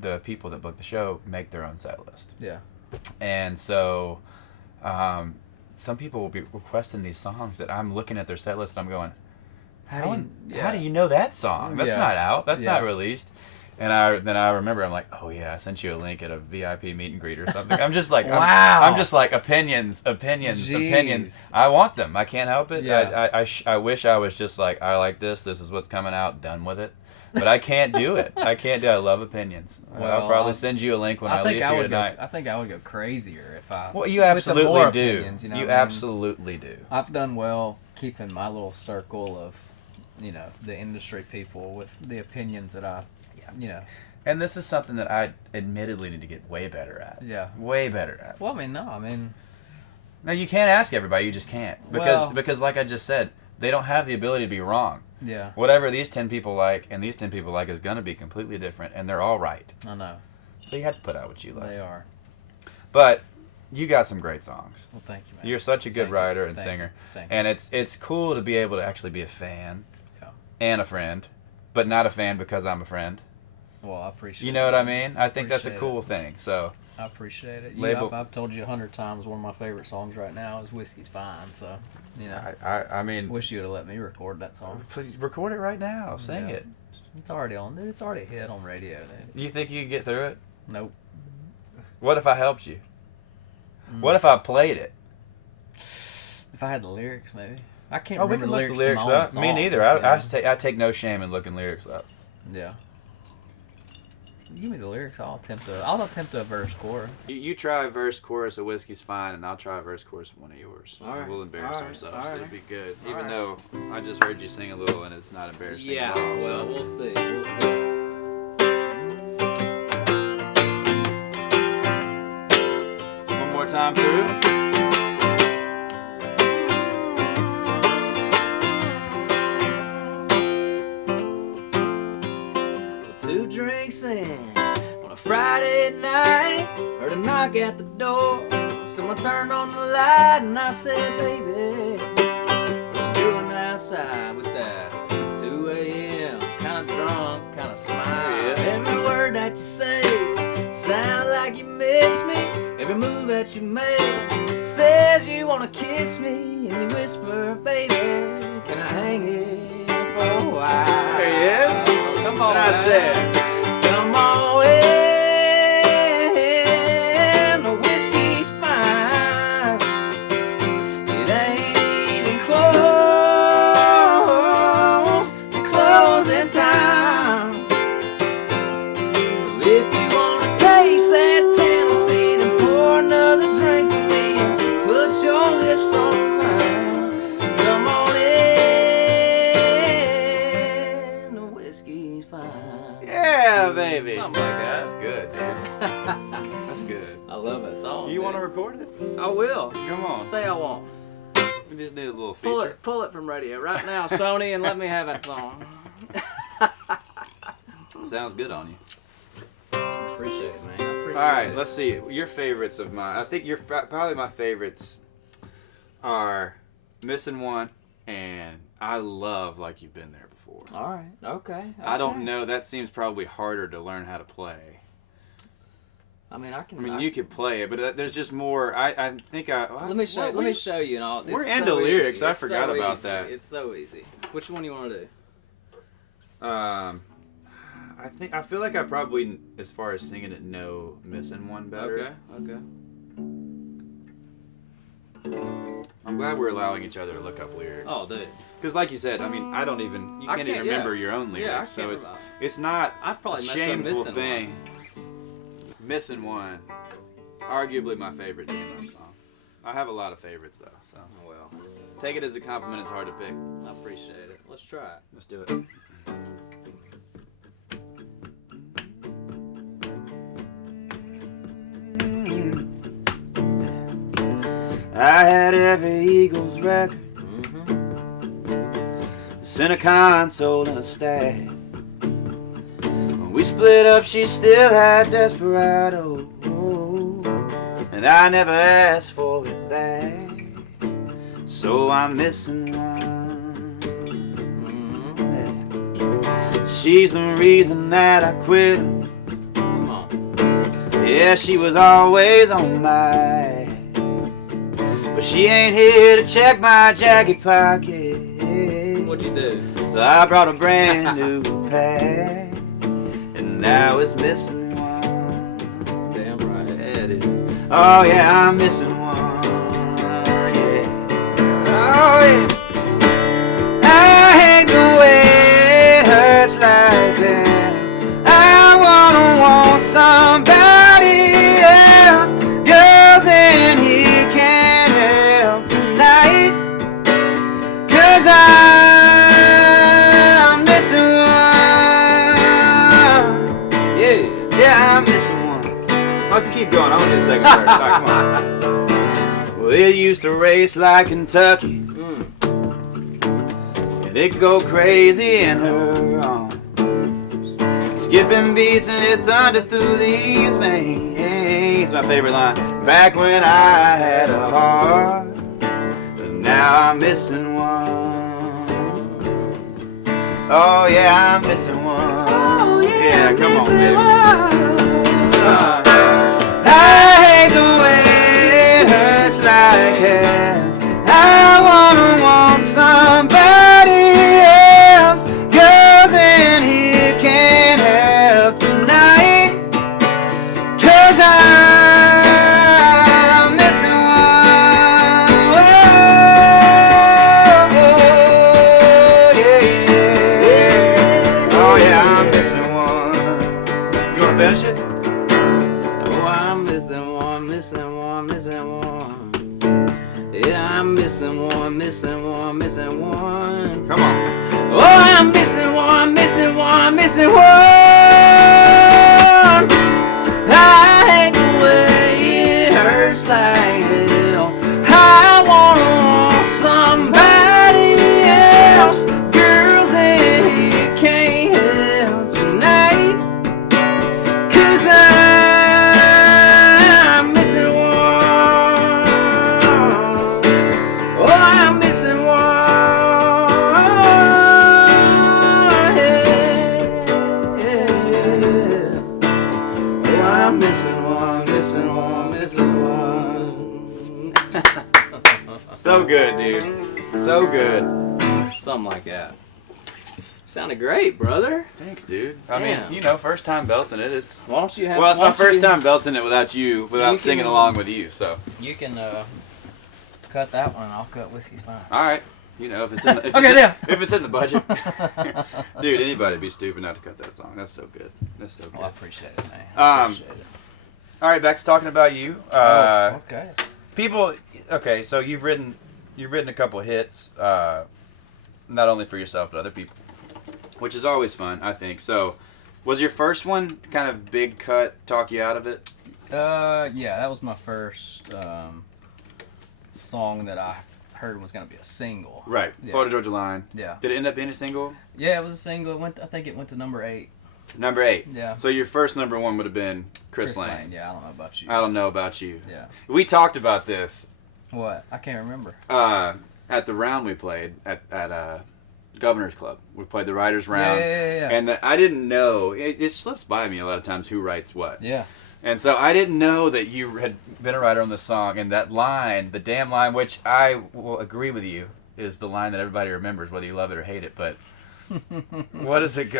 the people that book the show make their own set list. Yeah. And so, some people will be requesting these songs that I'm looking at their set list and I'm going, how do you know that song? That's not out. That's not released. And then I remember, I'm like, oh yeah, I sent you a link at a VIP meet and greet or something. I'm just like, wow. I'm just like opinions. I want them. I can't help it. Yeah. I wish I was just like, I like this. This is what's coming out. Done with it. But I can't do it. I love opinions. Well, I'll probably send you a link when I leave here tonight. I think I would go crazier if I. Well, you absolutely do. Opinions, you know you absolutely do. I've done well keeping my little circle of, you know, the industry people with the opinions that I, you know. And this is something that I admittedly need to get way better at. Yeah. Way better at. Well, I mean, no. No, you can't ask everybody. You just can't. Because like I just said, they don't have the ability to be wrong. Yeah. Whatever these 10 people like and these 10 people like is going to be completely different, and they're all right. I know. So you have to put out what you like. They are. But you got some great songs. Well, thank you, man. You're such a good writer and singer. Thank and it's cool to be able to actually be a fan and a friend, but not a fan because I'm a friend. Well, I appreciate it. You know what I mean? I think that's a cool thing. So I appreciate it. I've told you 100 times one of my favorite songs right now is Whiskey's Fine, so, you know. I mean, wish you would have let me record that song. Please record it right now. Sing it. It's already on, dude. It's already hit on radio, dude. You think you can get through it? Nope. What if I helped you? What if I played it? If I had the lyrics, maybe. I can't we remember can the look lyrics the lyrics up. to my Me own neither. songs, I take no shame in looking lyrics up. Yeah. Give me the lyrics. I'll attempt a verse chorus. You try verse chorus of Whiskey's Fine, and I'll try verse chorus of one of yours. All right. We'll embarrass ourselves. All right. It'll be good. All Even right. though I just heard you sing a little, and it's not embarrassing at all. Well, we'll see. We'll see. One more time through. 2 drinks in on a Friday night, heard a knock at the door, so I turned on the light and I said, baby, what you doing outside with that 2 a.m. kind of drunk, kind of smile? Every word that you say sound like you miss me. Every move that you make says you wanna kiss me, and you whisper, baby, can I hang it for a while? There he is. Come on, and I said, come on in, the whiskey's fine. Yeah, baby. Something like that. That's good, dude. That's good. I love that song. You want to record it? I will. Come on. Say I won't. We just need a little feature. Pull it from radio right now, Sony, and let me have that song. Sounds good on you. Appreciate it, man. I appreciate it. All right, let's see. Your favorites of mine. I think probably my favorites are Missing One, and I love Like You've Been There Before. All right. Okay. I don't know. That seems probably harder to learn how to play. I mean, you could play it, but there's just more. I think I. Let me show you. And all. We're into lyrics. I forgot about that. It's so easy. Which one you want to do? I feel like I probably, as far as singing it, know Missing One better. Okay. I'm glad we're allowing each other to look up lyrics. Oh, dude. Because like you said, I mean, you can't even remember your own lyrics. Yeah, so it's not I'd probably a mess shameful up thing. Missing One, arguably my favorite Jameson song. I have a lot of favorites though, so. Oh, well. Take it as a compliment. It's hard to pick. I appreciate it. Let's try it. Let's do it. I had every Eagles record, a center console and a stack. When we split up, she still had Desperado, and I never asked for it back. So I'm missing one. Yeah. She's the reason that I quit. Come on. Yeah, she was always on my. But she ain't here to check my jacket pocket. What'd you do? So I brought a brand new pack, and now it's missing one. Damn right. It is. Oh yeah, I'm missing one. Yeah. Oh yeah. I hate the way it hurts like that. I want somebody else. Girls in here can't help tonight, 'cause I'm missing one. Yeah, I'm missing one. Let's keep going. I want to get a second verse. Right, come on. Well, it used to race like Kentucky, and it go crazy in her arms, skipping beats and it thundered through these veins. It's my favorite line. Back when I had a heart, but now I'm missing one. Oh yeah, I'm missing one. Oh, yeah, come on, baby. I hate the way it hurts like hell. I want somebody else. Girls in here can't help tonight, 'cause I'm missing one. Yeah. Oh yeah, I'm missing one. You wanna finish it? Oh, I'm missing one. Yeah, I'm missing one. Come on. Oh, I'm missing one. I hate the way it hurts like hell. I want somebody else. Girls in here can't help tonight, 'cause I'm missing one. Oh, I'm missing one. I'm missing one. So good, dude. So good. Something like that. Sounded great, brother. Thanks, dude. I Damn. mean, first time belting it. It's Why don't you have? well, it's my first time belting it without singing along with you. So You can cut that one. I'll cut Whiskey's Fine. all right, if it's in the, if it's in the budget, dude. Anybody'd be stupid not to cut that song. That's so good. That's so good. Well, I appreciate it, man. I appreciate it. All right, Bex, talking about you. Okay. People. Okay, so you've written a couple hits, not only for yourself but other people, which is always fun, I think. So, Was your first one kind of big cut, talk you out of it? Yeah, that was my first song that I heard was gonna be a single. Right, Yeah. Florida Georgia Line. Yeah. Did it end up being a single? Yeah, it was a single. I think it went to number 8. Number 8. Yeah. So your first number 1 would have been Chris Lane. Yeah, I don't know about you. I don't know about you. Yeah. We talked about this. What? I can't remember. At the round we played at Governor's Club. We played the writers round. Yeah. And I didn't know. It slips by me a lot of times who writes what. Yeah. And so I didn't know that you had been a writer on this song, and that line, the damn line, which I will agree with you, is the line that everybody remembers, whether you love it or hate it. But what is it?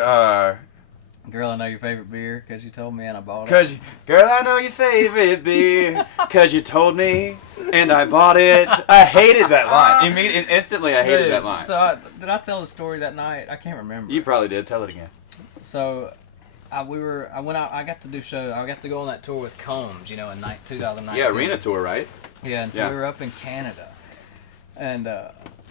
Girl, I know your favorite beer because you told me and I bought it. Girl, I know your favorite beer because you told me and I bought it. I hated that line. Instantly, I hated that line. So did I tell the story that night? I can't remember. You probably did. Tell it again. So I went out. I got to do show. I got to go on that tour with Combs, in 2019. Yeah, arena tour, right? Yeah, and so we were up in Canada, and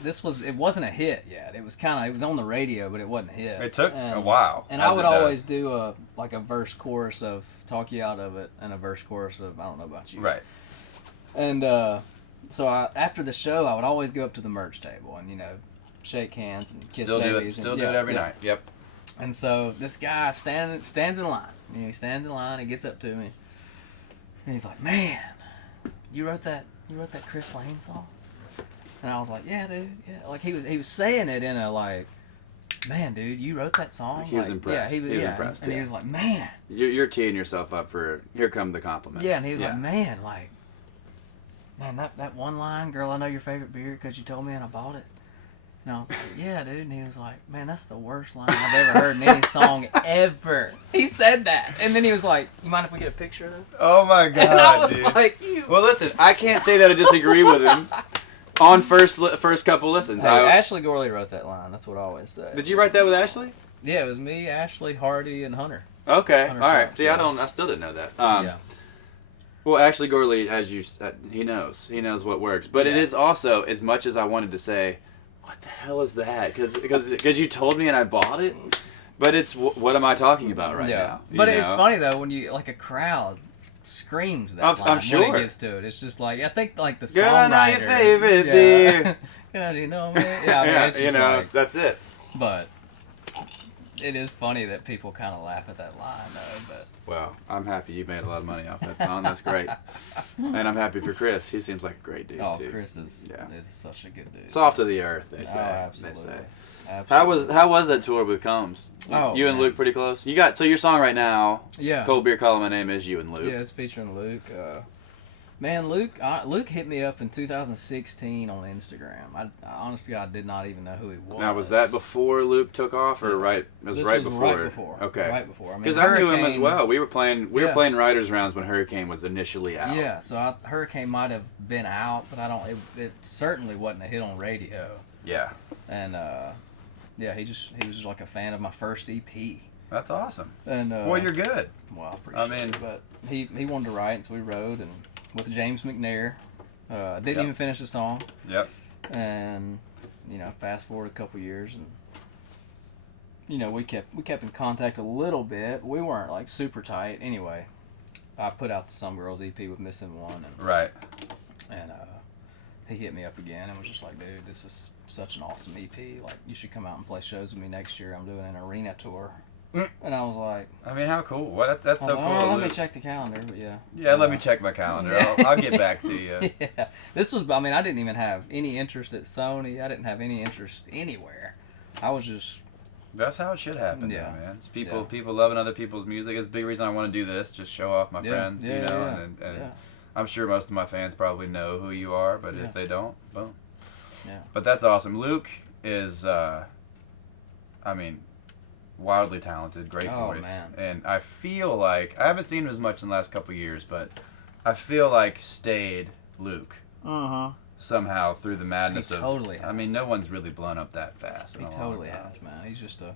it wasn't a hit yet. It was on the radio, but it wasn't a hit. It took a while. And I would always do a verse chorus of Talk You Out of It and a verse chorus of I Don't Know About You. Right. And so after the show, I would always go up to the merch table and shake hands and kiss babies. Do it every night. Yep. And so this guy stands in line. He stands in line. He gets up to me, and he's like, "Man, you wrote that Chris Lane song?" And I was like, "Yeah, dude. Yeah." Like he was saying it in a like, "Man, dude, you wrote that song." He was impressed. Yeah, he was impressed. And he was like, "Man, you're teeing yourself up for here come the compliments." Yeah, and he was like, "Man, that one line, girl, I know your favorite beer because you told me and I bought it." And I was like, "Yeah, dude." And he was like, "Man, that's the worst line I've ever heard in any song ever." He said that. And then he was like, "You mind if we get a picture of it?" Oh, my God, and I was dude. like, "You." Well, listen, I can't say that I disagree with him on first couple listens. Hey, Ashley Gorley wrote that line. That's what I always say. Did you write that with Ashley? Yeah, it was me, Ashley, Hardy, and Hunter. Okay, Hunter all right. Fox, See, yeah. I still didn't know that. Yeah. Well, Ashley Gorley, as you said, he knows what works. But it is also, as much as I wanted to say, what the hell is that? Because you told me and I bought it. But it's what am I talking about right now? But it's funny though when you a crowd screams that line I'm sure. when it gets to it. It's just like I think the songwriter. Girl, I know your favorite beer. Yeah, do you know me? Yeah, I mean, it's just that's it. But it is funny that people kind of laugh at that line though. But well, I'm happy you made a lot of money off that song. That's great. And I'm happy for Chris. He seems like a great dude, too. Chris is such a good dude. Soft of the earth, they say. Oh, absolutely. They say. Absolutely. How was that tour with Combs? You and Luke pretty close? So your song right now, Cold Beer Calling My Name, is you and Luke. Yeah, it's featuring Luke. Man, Luke hit me up in 2016 on Instagram. I honestly, I did not even know who he was. Now, was that before Luke took off, or right? It was this right was before. Right before. Okay. Right before. Because I knew him as well. We were playing Writers Rounds when Hurricane was initially out. Yeah, so Hurricane might have been out, but it certainly wasn't a hit on radio. Yeah. And he was just like a fan of my first EP. That's awesome. And well, you're good. Well, I appreciate it. But he wanted to write, and so we wrote and. With James McNair. Didn't even finish the song. Yep. And, fast forward a couple years and, we kept in contact a little bit. We weren't, like, super tight. Anyway, I put out the Some Girls EP with Missing One. And, right. And he hit me up again and was just like, dude, this is such an awesome EP. Like, you should come out and play shows with me next year. I'm doing an arena tour. And I was like... I mean, how cool. Well, that's so cool. Let me check the calendar, but yeah. Yeah, let me check my calendar. I'll get back to you. Yeah. This was... I mean, I didn't even have any interest at Sony. I didn't have any interest anywhere. I was just... That's how it should happen, though, man. It's people loving other people's music. It's a big reason I want to do this. Just show off my friends, And I'm sure most of my fans probably know who you are, but if they don't, boom. Yeah. But that's awesome. Luke is... wildly talented, great voice. Man. And I feel like, I haven't seen him as much in the last couple of years, but I feel like stayed Luke. Somehow through the madness he totally has. I mean, no one's really blown up that fast. He totally has, man. He's just a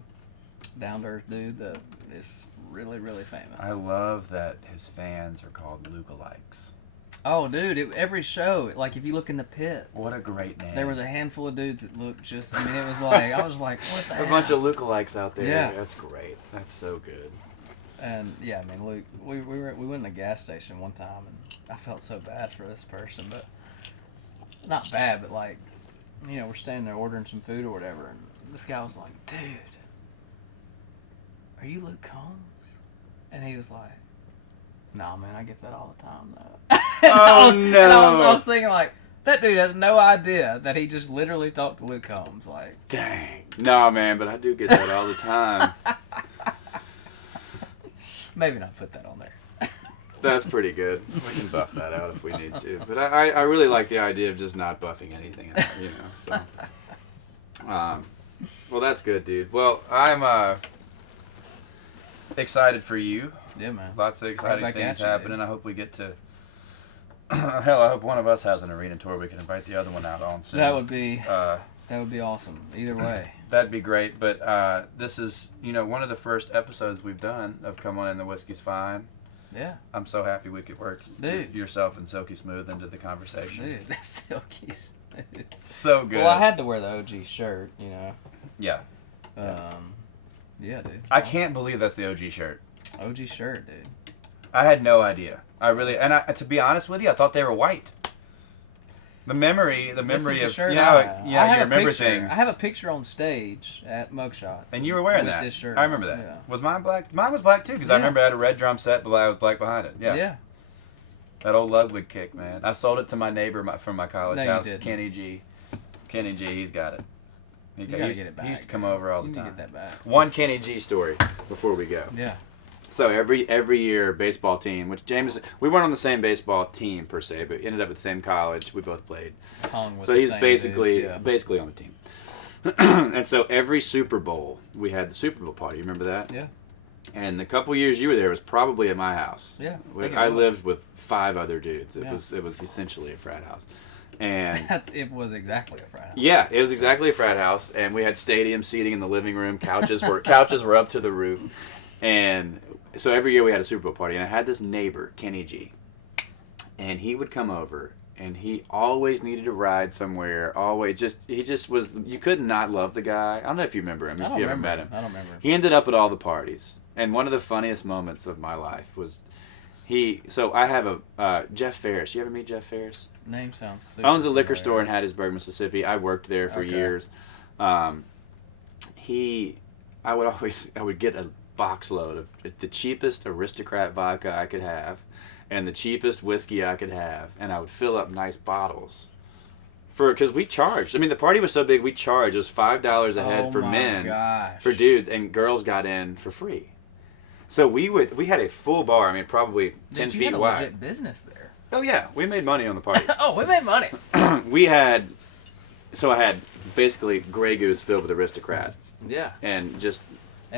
down-to-earth dude that is really, really famous. I love that his fans are called Lookalikes. Oh, dude, every show, like if you look in the pit. What a great name. There was a handful of dudes that looked just, I mean, it was like, I was like, what the hell? A bunch of lookalikes out there. Yeah. That's great. That's so good. And yeah, I mean, Luke, we went in a gas station one time, and I felt so bad for this person, but not bad, but like, you know, we're standing there ordering some food or whatever, and this guy was like, dude, are you Luke Combs? And he was like, no, man, I get that all the time, though. Oh, And no. I was thinking, like, that dude has no idea that he just literally talked to Luke Combs. Like, dang. No, man, but I do get that all the time. maybe not put that on there. That's pretty good. We can buff that out if we need to. But I really like the idea of just not buffing anything out, you know. So, well, that's good, dude. Well, I'm excited for you. Yeah, man. Lots of exciting Right back things at you, happening. dude. I hope we get to. Hell, I hope one of us has an arena tour we can invite the other one out on soon. That would be awesome. Either way. That'd be great. But this is, you know, one of the first episodes we've done of Come On In, the Whiskey's Fine. Yeah. I'm so happy we could work yourself and Silky Smooth into the conversation. Dude, Silky Smooth. So good. Well, I had to wear the OG shirt, you know. Yeah. Yeah, dude. I can't believe that's the OG shirt. OG shirt, dude. I had no idea. To be honest with you, I thought they were white. The memory The of shirt you know, I you have remember a picture. things. I have a picture on stage at Mugshots. And you were wearing with that. This shirt I remember that. Yeah. Was mine black? Mine was black too, because I remember I had a red drum set, but I was black behind it. Yeah. Yeah. That old Ludwig kick, man. I sold it to my neighbor from my college No, you house, didn't. Kenny G. Kenny G, he's got it. You gotta get it back. He used to come over all the You need time. to get that back. One Kenny G story before we go. Yeah. So every year, baseball team, which Jameson, we weren't on the same baseball team per se, but ended up at the same college. We both played. So he's basically on the team. And so every Super Bowl, we had the Super Bowl party. You remember that? Yeah. And the couple years you were there was probably at my house. Yeah. I lived with 5 other dudes. It was essentially a frat house. And it was exactly a frat house. yeah, it was exactly a frat house, and we had stadium seating in the living room. Couches were up to the roof, and so every year we had a Super Bowl party. And I had this neighbor, Kenny G, and he would come over, and he always needed to ride somewhere. He just was. You could not love the guy. I don't know if you remember him. If you ever met him, I don't remember. He ended up at all the parties, and one of the funniest moments of my life was. So I have a Jeff Ferris. You ever meet Jeff Ferris? Name sounds super Owns a liquor familiar. store in Hattiesburg, Mississippi. I worked there for years. I would get a box load of the cheapest Aristocrat vodka I could have and the cheapest whiskey I could have, and I would fill up nice bottles. Because we charged. I mean, the party was so big, we charged. It was $5 a head for men, for dudes, and girls got in for free. So we had a full bar. I mean, probably 10 feet wide. You had a legit business there. Oh yeah, we made money on the party. Oh, we made money. I had basically Grey Goose filled with Aristocrat. Yeah. And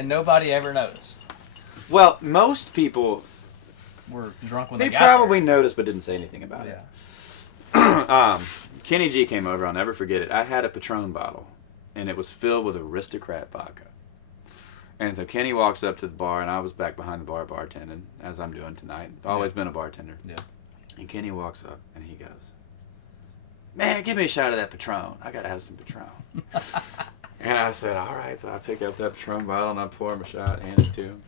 nobody ever noticed. Well, most people were drunk when they got probably there. noticed but didn't say anything about it. Kenny G came over. I'll never forget it. I had a Patron bottle, and it was filled with Aristocrat vodka. And so Kenny walks up to the bar, and I was back behind the bar bartending, as I'm doing tonight. Always been a bartender. Yeah. And Kenny walks up, and he goes, "Man, give me a shot of that Patron. I got to have some Patron." And I said, "All right." So I pick up that Patron bottle, and I pour him a shot, hand it to him.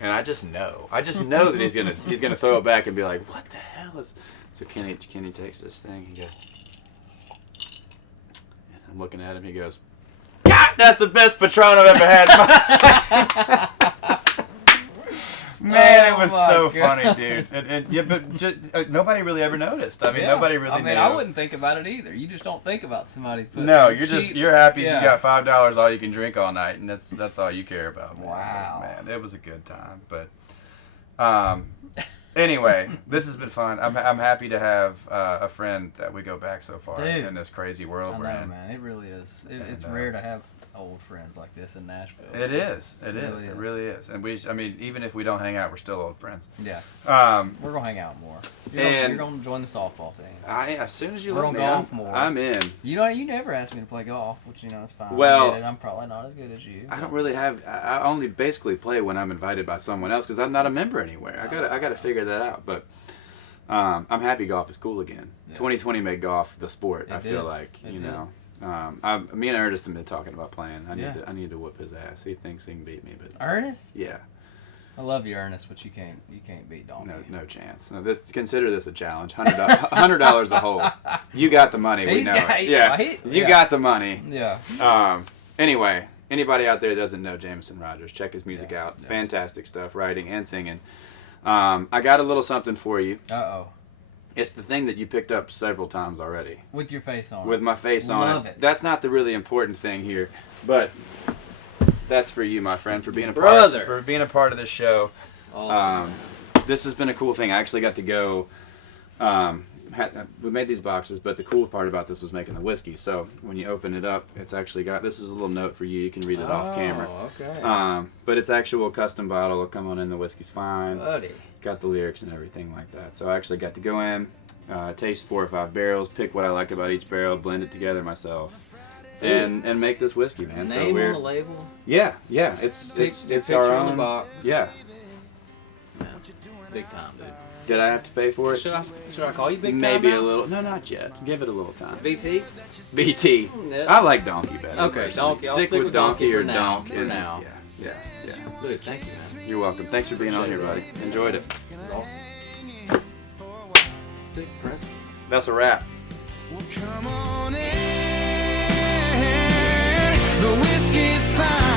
And I just know that he's gonna throw it back and be like, "What the hell is?" So Kenny takes this thing. He goes, and I'm looking at him. He goes, "God, that's the best Patron I've ever had." Man, it was so funny, dude. But nobody really ever noticed. I mean, nobody really knew. I wouldn't think about it either. You just don't think about somebody putting you're happy you got $5 all you can drink all night, and that's all you care about. Man. Wow. Man, it was a good time. But anyway, this has been fun. I'm happy to have a friend that we go back so far in this crazy world we're in. Man, it really is. It's rare to have old friends like this in Nashville. It is. It really is. And even if we don't hang out, we're still old friends. Yeah. We're gonna hang out more. You're gonna join the softball team. As soon as you we're let gonna me, golf more. I'm in. You never asked me to play golf, which is fine. Well, I'm probably not as good as you. I don't really have. I only basically play when I'm invited by someone else because I'm not a member anywhere. I gotta figure that out. But I'm happy golf is cool again. Yeah. 2020 made golf the sport. I feel like it you did. know. Me and Ernest have been talking about playing. I need to whoop his ass. He thinks he can beat me, but Ernest. Yeah. I love you, Ernest, but you can't beat Donkey. No chance. No, consider this a challenge. $100 a hole. You got the money. We know it. Yeah. You got the money. Yeah. Anyway, anybody out there that doesn't know Jameson Rodgers, check his music out. It's fantastic stuff, writing and singing. I got a little something for you. Uh-oh. It's the thing that you picked up several times already. With your face on it. With my face on Love it. That's not the really important thing here, but that's for you, my friend, for being a part of this show. Awesome. This has been a cool thing. I actually got to go. We made these boxes, but the cool part about this was making the whiskey. So when you open it up, it's actually got. This is a little note for you. You can read it off camera. Okay. But it's actual custom bottle. It'll come on in. The whiskey's fine. Buddy. Got the lyrics and everything like that. So I actually got to go in, taste 4 or 5 barrels, pick what I like about each barrel, blend it together myself, and make this whiskey, man. Name on the label. Yeah. It's our own. On the box. Yeah. Big time, dude. Did I have to pay for it? Should I call you big time? Maybe now? a little. No, not yet. Give it a little time. BT. BT. Yeah. I like Donkey better. Okay, Donkey. Stick with Donkey or Donk. For now. Yeah. Dude, thank you, man. You're welcome. Thanks for being on here, buddy. Enjoyed it. This is awesome. Sick press. That's a wrap. Well, come on in. The whiskey's fine.